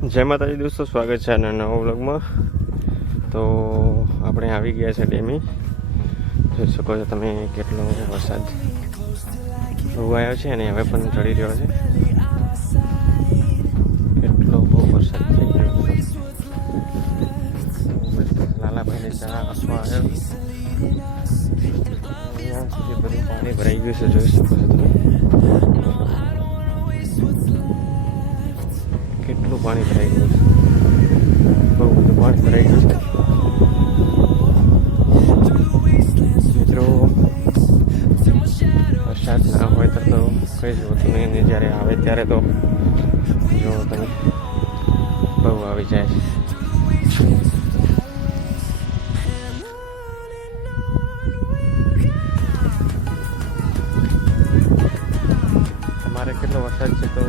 જય માતાજી દોસ્તો, સ્વાગત છે આના નવા વ્લોગમાં। તો આપણે આવી ગયા છે ડેમે। જોઈ શકો છો તમે કેટલો વરસાદ બહુ આવ્યો છે અને હવે પણ ચડી રહ્યો છે। કેટલો બહુ વરસાદ થઈ ગયો છે। લાલાભાઈને ચા આપવા આવ્યો। અહીંયા સુધી બધું પાણી ભરાઈ ગયું છે, જોઈ શકો છો તમે કેટલું પાણી ભરાઈ ગયું છે। બહુ બધું પાણી ભરાઈ ગયું છે મિત્રો। વરસાદ ના હોય તો કંઈ જ હોતું નહીં, અને જ્યારે આવે ત્યારે તો જો તમે બહુ આવી જાય છે। તમારે કેટલો વરસાદ છે તો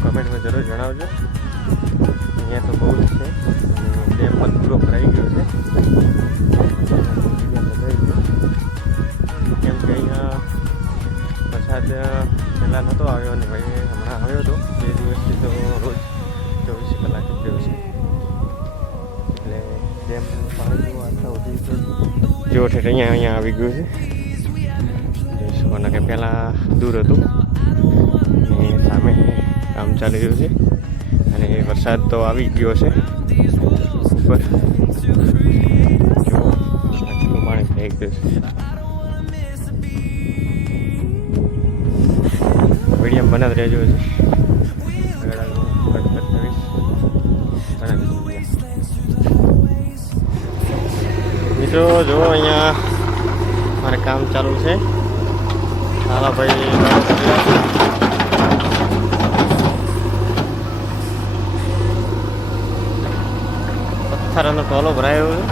કમેન્ટમાં જરૂર જણાવજો। અહીંયા તો બહુ જ છે અને ડેમ પણ પૂરો ભરાઈ ગયો છે। કેમ કે અહીંયા વરસાદ પહેલાં નહોતો આવ્યો અને ભાઈ હમણાં આવ્યો હતો। 2 દિવસથી તો રોજ 24 કલાક જ રહ્યો છે, એટલે ડેમનું પાણી આટલા સુધી જો ઠેઠ અહીંયા આવી ગયું છે। જોઈ શકો ને કે પહેલાં દૂર હતું અને સામે કામ ચાલી રહ્યું છે અને વરસાદ તો આવી ગયો છે ઉપર। જો આટલું પાણી થઈ ગયું છે। વિડીયો બનાવી રહેજો છે। મિત્રો જો અહીંયા મારે કામ ચાલુ છે। હાલા ભાઈ પથ્થરનો ટોલો ભરાયો છે।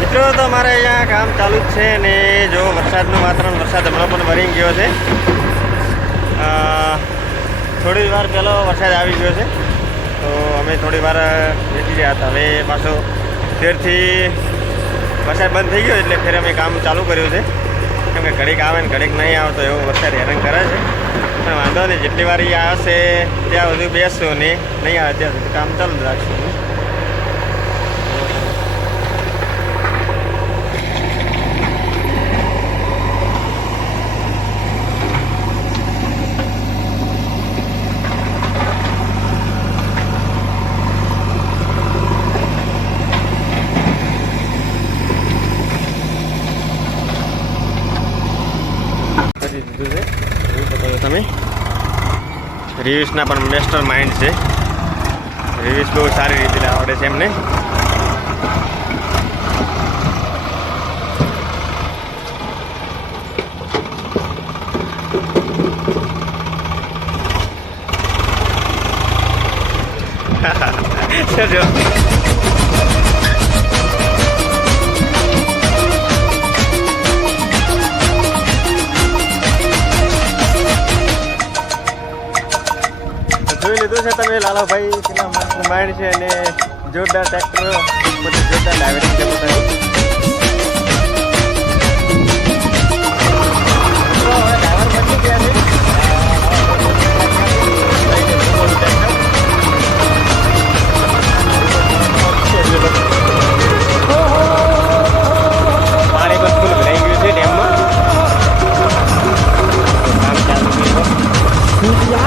મિત્રો તો અમારે અહીંયા કામ ચાલુ જ છે અને જો વરસાદનું વાતાવરણ, વરસાદ હમણાં પણ ભરી ગયો છે। થોડી વાર પહેલો વરસાદ આવી ગયો છે તો અમે થોડી વાર બેસી ગયા હતા। હવે પાછો ફેરથી વરસાદ બંધ થઈ ગયો એટલે ફેર અમે કામ ચાલુ કર્યું છે। કેમ કે ઘડીક આવે ને ઘડીક નહીં આવે તો એવો વરસાદ હેરાન કરે છે, પણ વાંધો નહીં। જેટલી વાર એ આવશે ત્યાં સુધી બેસશું ને નહીં આવે ત્યાં સુધી કામ ચાલુ જ રાખશું। તમે રિવ્યુસના પણ માસ્ટર માઇન્ડ છે। રિવ્યુસ બહુ સારી રીતે આવડે છે એમને। જો જોઈ લીધું છે તમે લાલાભાઈ કેટલા મસ્ત માઇન્ડ છે અને જોરદાર ટ્રેક્ટર પછી જોરદાર ડ્રાઇવિંગ છે પોતાની। ડ્રાઈવર બની ગયા છે। પાણી પણ ફૂલ ભરાઈ ગયું છે ડેમમાં। કામ ચાલુ છે।